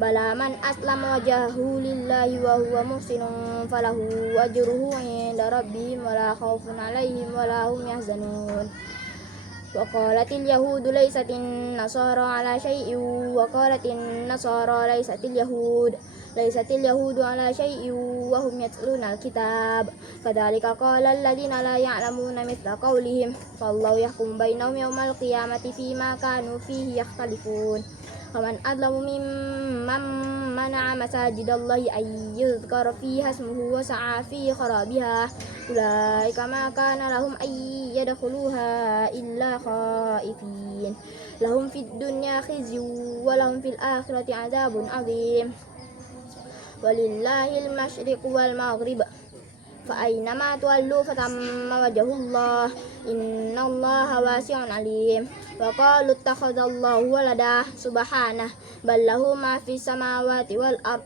بلى من أسلم وجهه لله وهو محسن فله أجره عند ربهم ولا خوف عليهم ولا هم يحزنون وقالت اليهود ليست النصارى على شيء وقالت النصارى ليست اليهود على شيء وهم يتلون الكتاب كذلك قال الذين لا يعلمون مثل قولهم فالله يحكم بينهم يوم القيامة فيما كانوا فيه يختلفون ومن أظلم ممن منع مساجد الله أن يذكر فيها اسمه وسعى في خرابها أولئك ما كان لهم أن يدخلوها إلا خائفين لهم في الدنيا خزي ولهم في الآخرة عذاب عظيم ولله المشرق والمغرب فأينما تولوا فثم وجه الله إن الله واسع عليم وقالوا اتخذ الله ولدا سبحانه بل له ما في السماوات والأرض